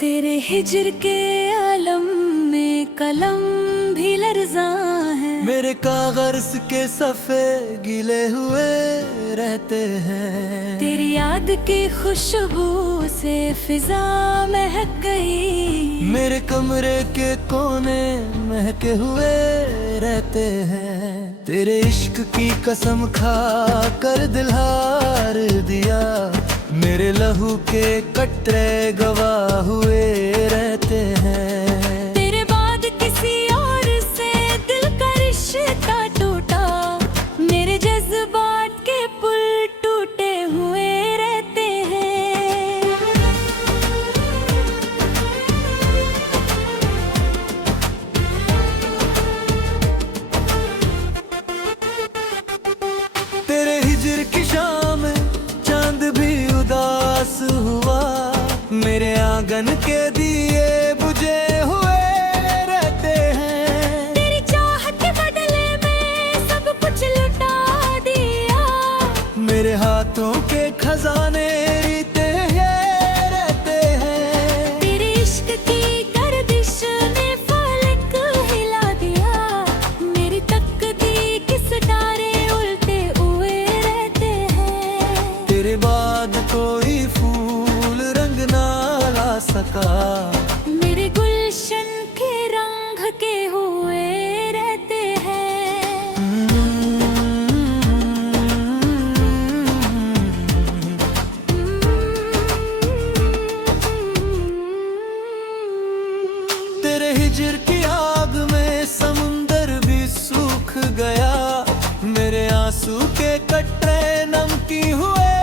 तेरे हिज्र के आलम में कलम भी लर्ज़ा है। मेरे कागज के सफ़े गिले हुए रहते हैं। तेरी याद की खुशबू से फिजा महक गई। मेरे कमरे के कोने महके हुए रहते हैं। तेरे इश्क की कसम खा कर दिल हार दिया। मेरे लहू के कतरे गवाह हुए रहते हैं। तेरे बाद किसी और से दिल का रिश्ता टूटा। मेरे जज्बात के पुल टूटे हुए रहते हैं। तेरे हिज्र की शाम में चांद भी उदास हुआ। मेरे आंगन के दिए बुझे हुए रहते हैं। तेरी चाहत के बदले में सब कुछ लुटा दिया। मेरे हाथों के खजाने रीते रहते हैं। तेरे इश्क की गर्दिश ने फलक हिला दिया। मेरी तकदीर के सितारे उल्टे हुए रहते हैं। तेरे बाद कोई फूल रंग ना ला सका। मेरे गुलशन के रंग के हुए रहते हैं। तेरे हिज्र की आग में समुंदर भी सूख गया। मेरे आंसू के कतरे नमकी हुए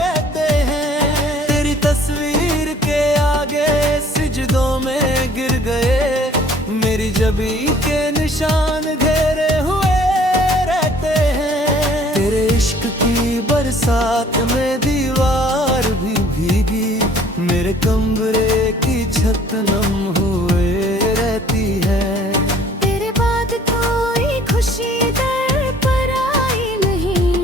रहते हैं। तेरी तस्वीर के आगे सिजदों में गिर गए। मेरी जबी के निशान घेरे हुए रहते हैं। तेरे इश्क की बरसात में दीवार भी भीगी। मेरे कमरे की छत नम हुए रहती है। तेरे बाद कोई खुशी दर पर आई नहीं।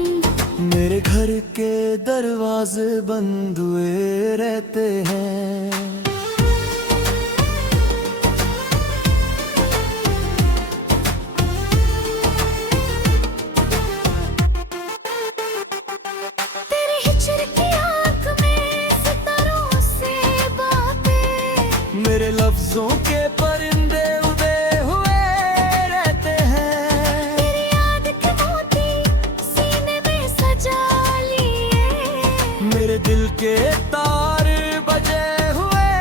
मेरे घर के दरवाजे बंद हुए रहते हैं। तेरे हिज्र की आँख में सितारों से बातें। मेरे लफ्जों के परिंदे उड़े हुए रहते हैं। तेरी याद के मोती सीने में सजा लिए। मेरे दिल के तार बजे हुए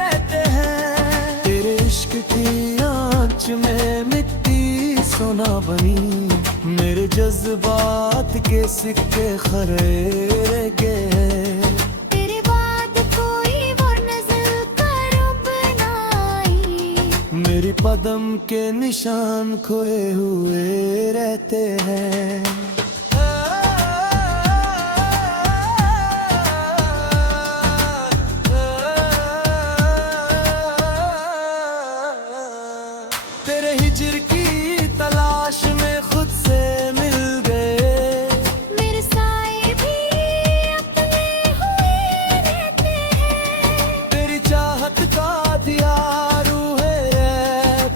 रहते हैं। तेरे इश्क की आँच में मिट्टी सोना बनी। मेरे जज्बात के सिक्के खरे गए। तेरे बाद कोई वो नज़र करीब ना आई। मेरी कदम के निशान खोए हुए रहते हैं। तेरे हिज्र की तलाश में खुद से मिल गए। मेरे साए भी अपने हुए रहते हैं। तेरी चाहत का दिया रूहे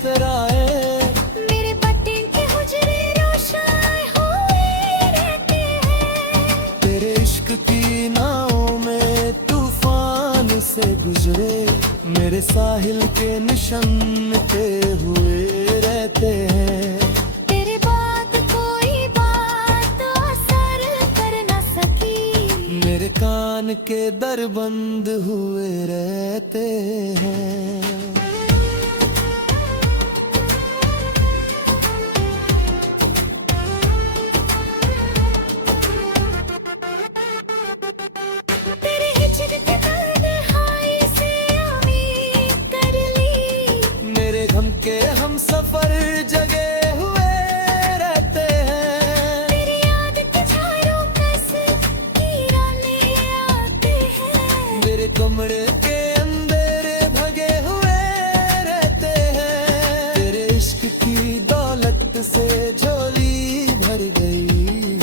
तेरा है। मेरे बटन के हुजरे रोशन हुए रहते हैं। तेरे इश्क की नाव में तूफान से गुजरे। मेरे साहिल के निशान पे हुए रहते हैं। तेरे बाद कोई बात असर कर न सकी। मेरे कान के दर बंद हुए रहते हैं। तेरे हिज्र के तन्हाई से उम्मीद कर ली। मेरे गम के हम सफर जगे हुए रहते हैं। तेरी याद के चारों कस किराने आते हैं। मेरे कमरे के अंधेरे भगे हुए रहते हैं। तेरे इश्क की दौलत से झोली भर गई।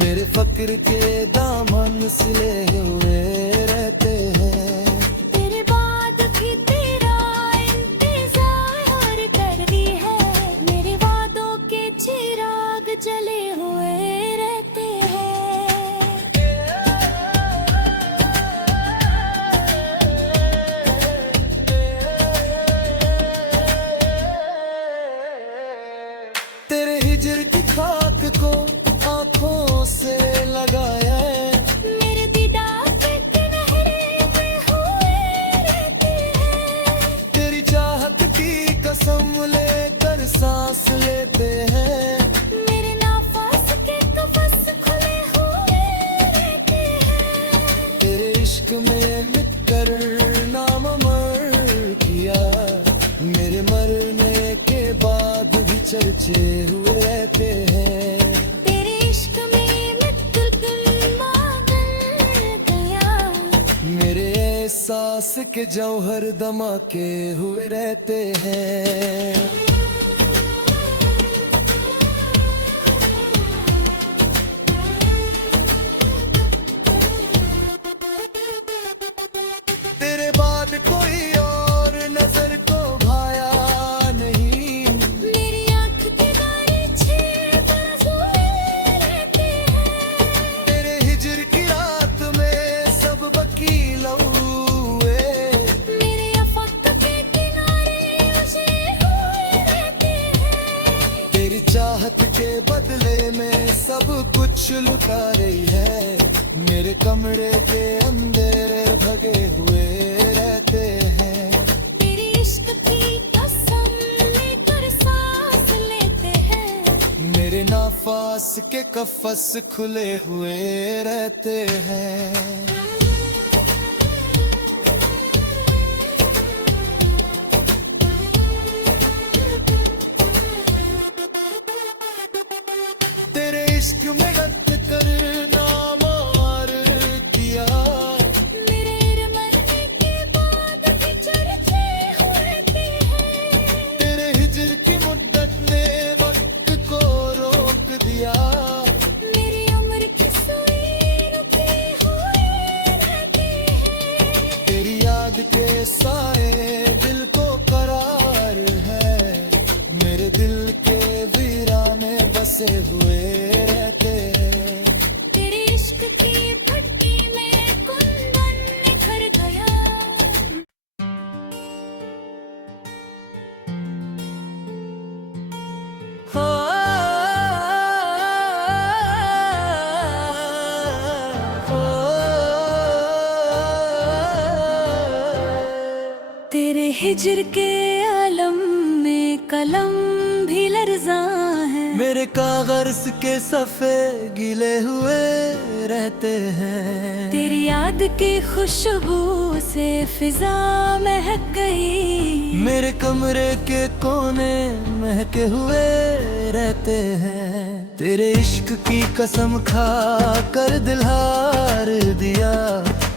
मेरे फक्र के दामन सिले हुए रहते हैं। तेरे बाद भी सांस के जौहर धमाके हुए रहते हैं। तेरे बाद कोई और नजर को भाया नहीं। मेरी आँख के तारे 6 बरस हुए रहते हैं। तेरे हिजर की रात में सब वकील हुए। मेरे अफक के किनारे उसे हुए रहते हैं। तेरी चाहत के बदले में सब कुछ लुटा रही है। मेरे कमरे के अंधेरे भगे हुए रहते हैं। तेरे इश्क की कसम लेकर सांस लेते हैं। मेरे नाफास के कफस खुले हुए रहते हैं। तेरे इश्क में गलत करना मार किया। मेरे मरने के बाद भी चर्चे होते हैं। तेरे हिजर की मुद्दत ने वक्त को रोक दिया। मेरी उम्र की सुई रुके हुए रहते हैं। तेरी याद के साए दिल को करार है। मेरे दिल के वीराने बसे हुए रहते हैं। तेरे इश्क की भट्टी में कुंदन निखर गया। तेरे हिजर के आलम में कलम भी लर्ज़ा है। मेरे कागज के सफ़े गिले हुए रहते हैं। तेरी याद की खुशबू से फिजा महक गई। मेरे कमरे के कोने महके हुए रहते हैं। तेरे इश्क की कसम खा कर दिल हार दिया।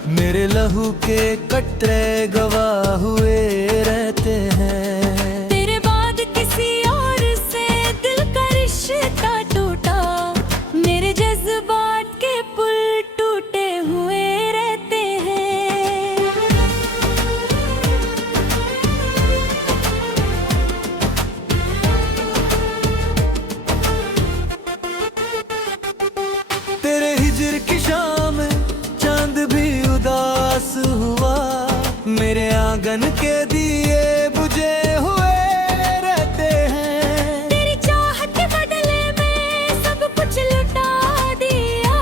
मेरे लहू के कतरे गवाह हुए रहते हैं। तेरे बाद किसी और से दिल का रिश्ता टूटा। मेरे जज्बात के पुल टूटे हुए रहते हैं। तेरे हिजर की शाम चांद भी उदास हुआ। मेरे आंगन के दिए बुझे हुए रहते हैं। तेरी चाहत के बदले में सब कुछ लुटा दिया।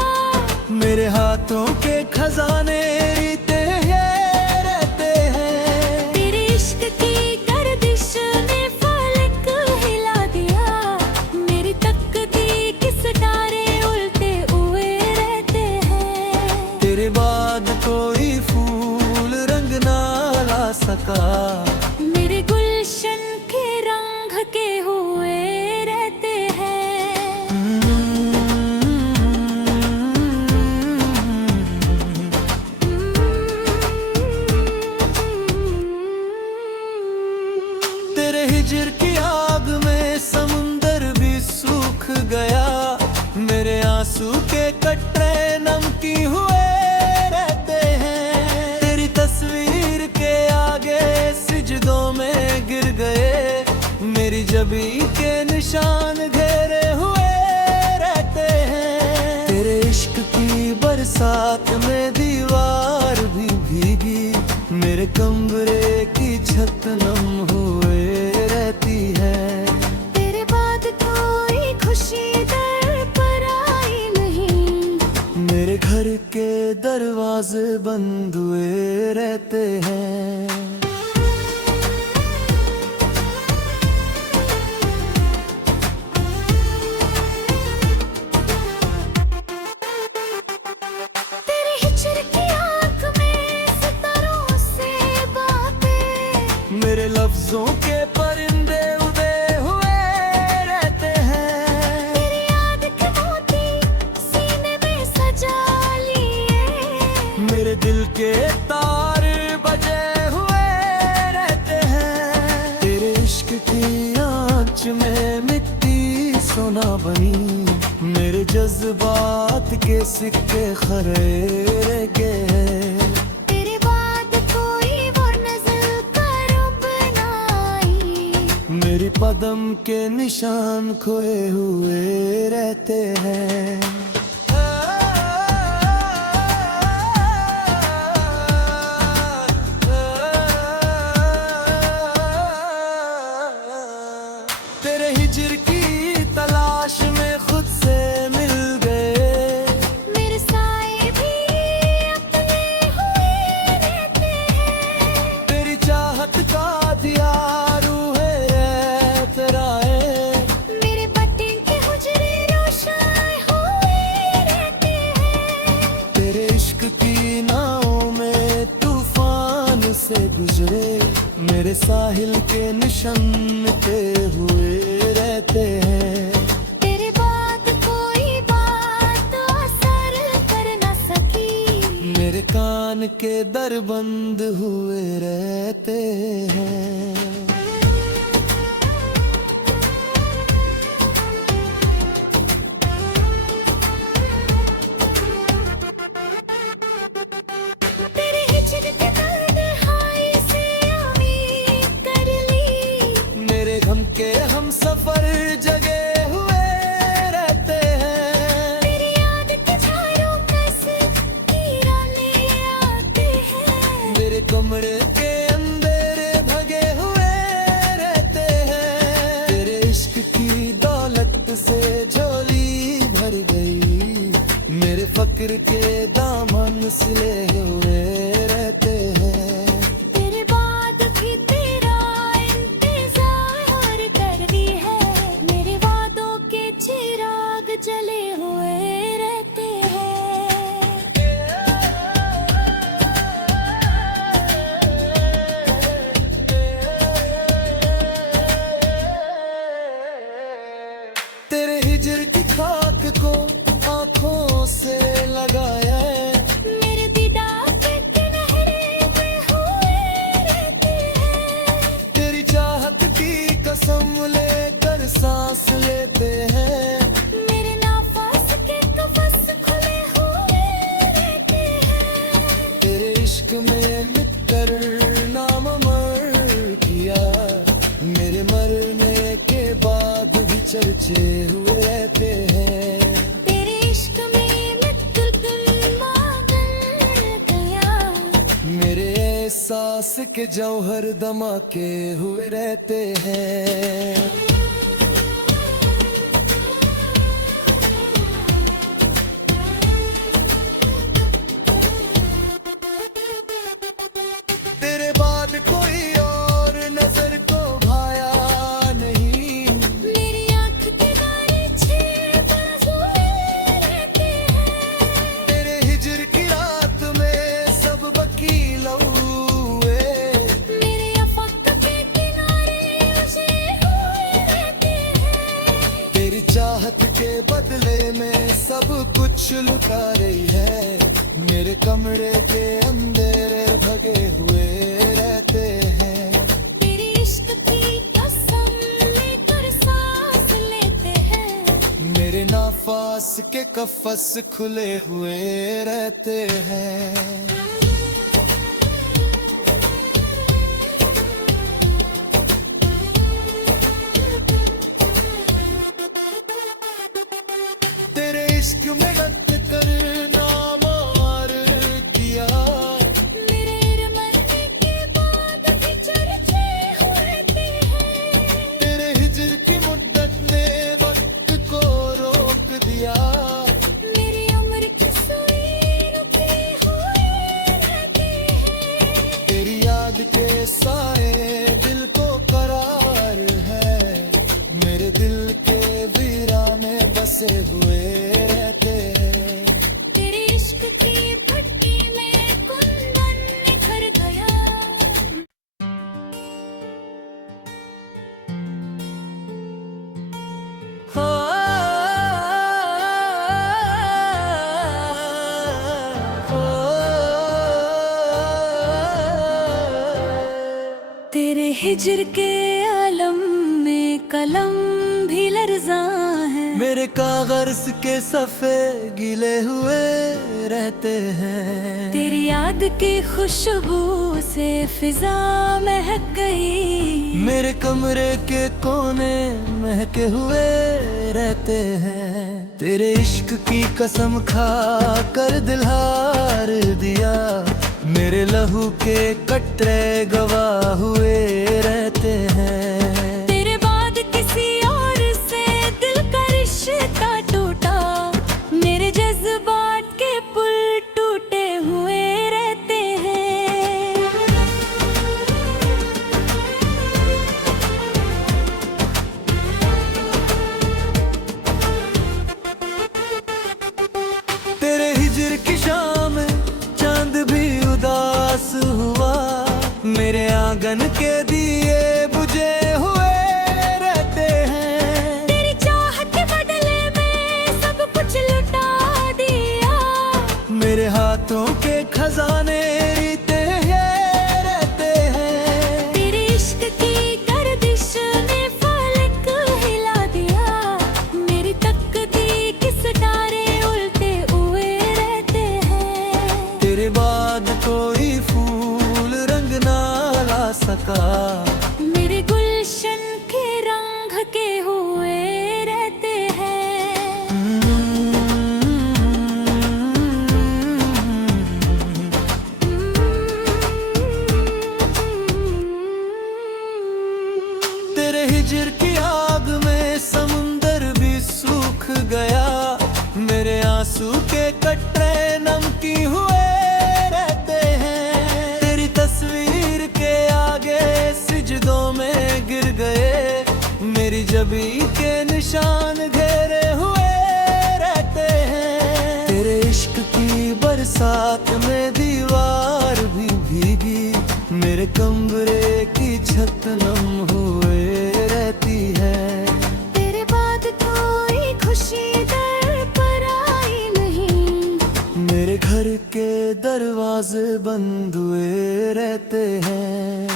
मेरे हाथों के खजाने रीते रहते हैं। तेरे इश्क की गर्दिश ने फलक हिला दिया। मेरी तकदीर के सितारे उल्टे हुए रहते हैं। तेरे बाद कोई फूल रंग ना ला सका। मेरे गुलशन के रंग के हुए रहते हैं। तेरे हिजर की आग में समुंदर भी सूख गया। मेरे आंसू के कटरे नमकी हुए रहते हैं। तेरी तस्वीर के आगे सिजदों में गिर गए। मेरी जबी के निशान घेरे हुए रहते हैं। तेरे इश्क की बरसात में दीवार भी भीगी। मेरे कमरे की छत नम हुए रहती है। तेरे बाद कोई खुशी दर पर आई नहीं। मेरे घर के दरवाजे बंद हुए रहते हैं। तेरे हिजर की आँख में सितारों से बातें। मेरे लफ्जों के परिंदे उड़े हुए रहते हैं। तेरी याद के मोती सीने में सजा लिए। मेरे दिल के तार के सिक्के खरे के हैं। तेरे बाद कोई वो नजर करूब ना आई। मेरी कदम के निशान खोए हुए रहते हैं। तेरे हिजर की तलाश में खुद से मिल गए। मेरे साए भी अपने हुए रहते हैं। तेरी चाहत का दिया रूहे तेरा है। मेरे बटन के हुजरे रोशन हुए रहते हैं। तेरे इश्क की नाव में तूफान से गुजरे। मेरे साहिल के निशान मिटे हुए रहते हैं। तेरे बाद कोई बात असर कर न सकी। मेरे कान के दर बंद हुए रहते हैं। तेरे हिजर के तन्हाई से उम्मीद कर ली। मेरे गम के हम सफर जगे हुए रहते हैं। तेरी याद के चारों कस कीराने आते हैं। मेरे कमरे के अंधेरे भगे हुए रहते हैं। तेरे इश्क की दौलत से झोली भर गई। मेरे फक्र के दामन सिले हुए रहते हैं। तेरे बाद भी तेरा इंतजार कर दी है। मेरे वादों के चिराग जले हुए रहते हैं। तेरे हिजर की खाक को आंखों से लगाया है। मेरे दीदार के किनारे में हुए रहते हैं। तेरी चाहत की कसम लेकर सांस लेते हैं। मेरे नाफास के कफस खुले हुए रहते हैं। तेरे इश्क में मिटकर नाम अमर किया। मेरे मरने के बाद भी चर्चे हुए रहते हैं। तेरे इश्क में मैं दिल मगन गया। मेरे एहसास के जौहर धमाके हुए रहते हैं। तेरे बाद कोई और नजर को भाया नहीं। मेरी आँख के तारे छह बाजुए रहते हैं। तेरे हिजर की रात में सब वकील हुए। मेरे अफक के किनारे उजड़े हुए रहते हैं। तेरी चाहत के बदले में सब कुछ लुटा रही है। मेरे कमरे के अंधेरे भगे हुए रहते हैं। तेरे इश्क की कसम लेकर सांस लेते हैं। मेरे नाफास के कफस खुले हुए रहते हैं। तेरे इश्क में गत करना मार किया। मेरे मरने के बाद भी चर्चे होते हैं। तेरे हिजर की मुद्दत ने वक्त को रोक दिया। मेरी उम्र की सुई रुके हुए रहते हैं। तेरी याद के साए दिल को करार है। मेरे दिल के वीराने बसे हुए रहते हैं। तेरे इश्क की भट्टी में कुंदन निखर गया। हो तेरे हिजर के आलम में कलम भी लर्जा है। मेरे कागज के सफ़े गीले हुए रहते हैं। तेरी याद की खुशबू से फिजा महक गई। मेरे कमरे के कोने महके हुए रहते हैं। तेरे इश्क की कसम खा कर दिल हार दिया। मेरे लहू के कतरे गवाह हुए रहते हैं। तेरे बाद किसी और से दिल का रिश्ता टूटा। मेरे जज्बात के पुल टूटे हुए रहते हैं। तेरे हिजर की शाम चांद भी उदास हुआ। मेरे आंगन के दिए बुझे हुए रहते हैं। तेरी चाहत के बदले में सब कुछ लुटा दिया। मेरे हाथों के खजाने रीते ये रहते हैं। तेरे इश्क की गर्दिश ने फलक हिला दिया। मेरी तकदीर के सितारे उल्टे हुए रहते हैं। तेरे बाद कोई फूल रंग ना ला सका। मेरे गुलशन के रंग के हुए रहते हैं। तेरे हिजर की आग में समुंदर भी सूख गया। मेरे आंसू के कतरे नमकी हुए रहते हैं। तेरी तस्वीर के आगे सिजदों में गिर गए। मेरी जबी के निशान घेरे हुए रहते हैं। तेरे इश्क की बरसात में दीवार भी भीगी। मेरे कमरे की छत नम हुए रहती है। तेरे बाद कोई खुशी दर पर आई नहीं। मेरे घर के दरवाजे बंद हुए रहते हैं।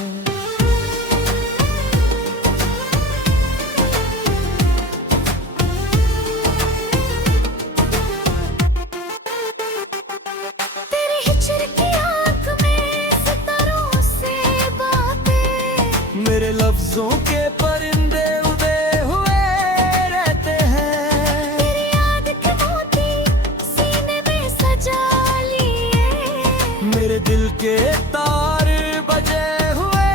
तेरे हिजर की आंख में सितारों से बातें। मेरे लफ्जों के परिंदे उड़े हुए रहते हैं। तेरी याद के मोती सीने में सजा लिए। मेरे दिल के तार बजे हुए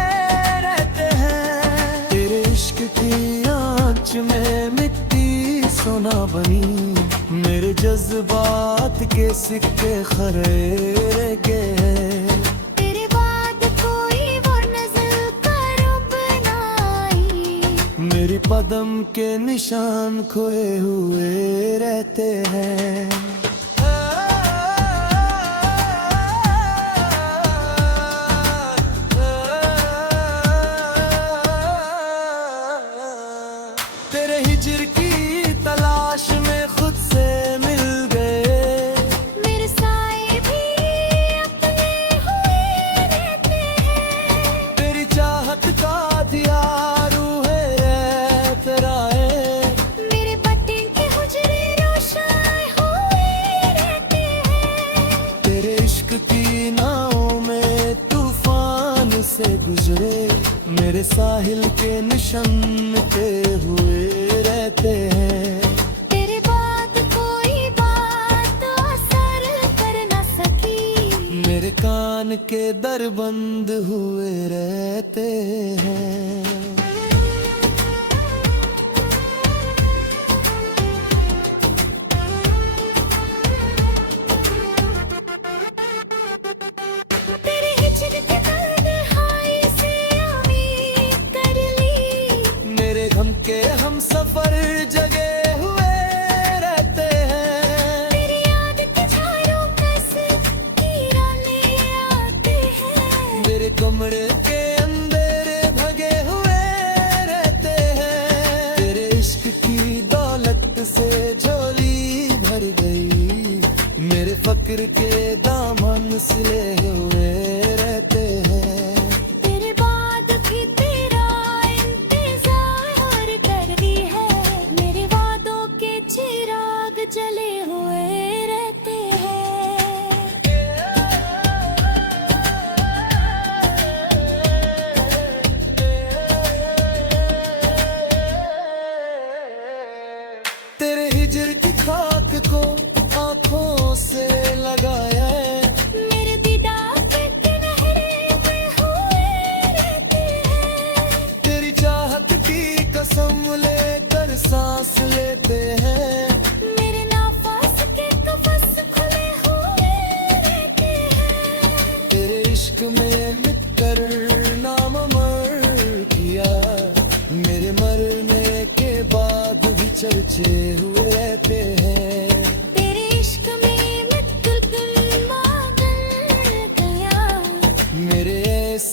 रहते हैं। तेरे इश्क की आँच में मिट्टी सोना बनी। मेरे जज्बात के सिक्के खरे गए। तेरे बाद कोई वो नज़र करीब ना आई। मेरी कदम के निशान खोए हुए रहते हैं। तेरे हिजर की तलाश में खुद से मिल गए। मेरे साए भी अपने हुए रहते हैं। तेरी चाहत का दिया रूहे तेरा है। मेरे बटन के हुजरे रोशन हुए रहते हैं। तेरे इश्क की नाव में तूफान से गुजरे। मेरे साहिल के निशान के हुए रहते हैं। तेरे बाद कोई बात असर कर न सकी। मेरे कान के दर बंद हुए रहते हैं। तेरे हिजर के तन्हाई से उम्मीद कर ली। मेरे गम के हम सफर जगे हुए रहते हैं। तेरी याद के झाड़ों कस कीराने आते हैं। मेरे कमरे के अंधेरे भगे हुए रहते हैं। तेरे इश्क की दौलत से झोली भर गई। मेरे फक्र के दामन सिले हुए रहते हैं। तेरे बाद भी तेरा इंतजार कर दी है। मेरे वादों के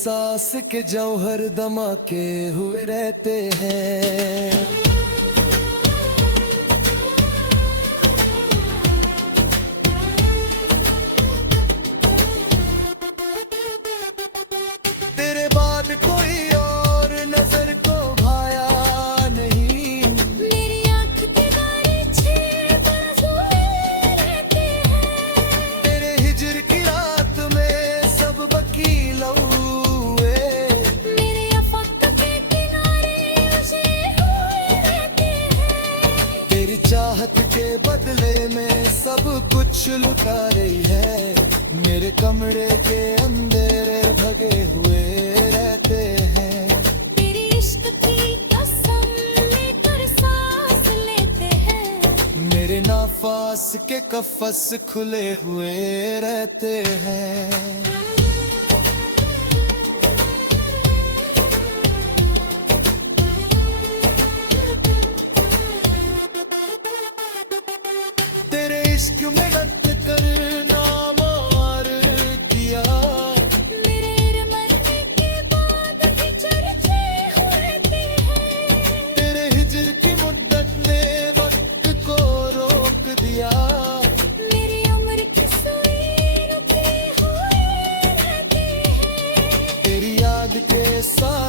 सांस के जौहर धमाके हुए रहते हैं। तेरे बाद कोई और नजर को भाया नहीं। मेरी आँख के तारे 6 बरस हुए रहते हैं। तेरे हिजर की रात में सब वकील हुए। मेरे अफक के किनारे उसे हुए रहते हैं। तेरी चाहत के बदले में सब कुछ लुटा रही है। मेरे कमरे के अंधेरे भगे हुए रहते हैं। तेरे इश्क की कसम लेकर सांस लेते हैं। मेरे नाफास के कफस खुले हुए रहते हैं। तेरे इश्क में गत करना मार दिया। मेरे मरने के बाद भी चर्चे होते हैं। तेरे हिजर की मुद्दत ने वक्त को रोक दिया। मेरी उम्र की सुई रुके हुए रहते हैं। तेरी याद के साथ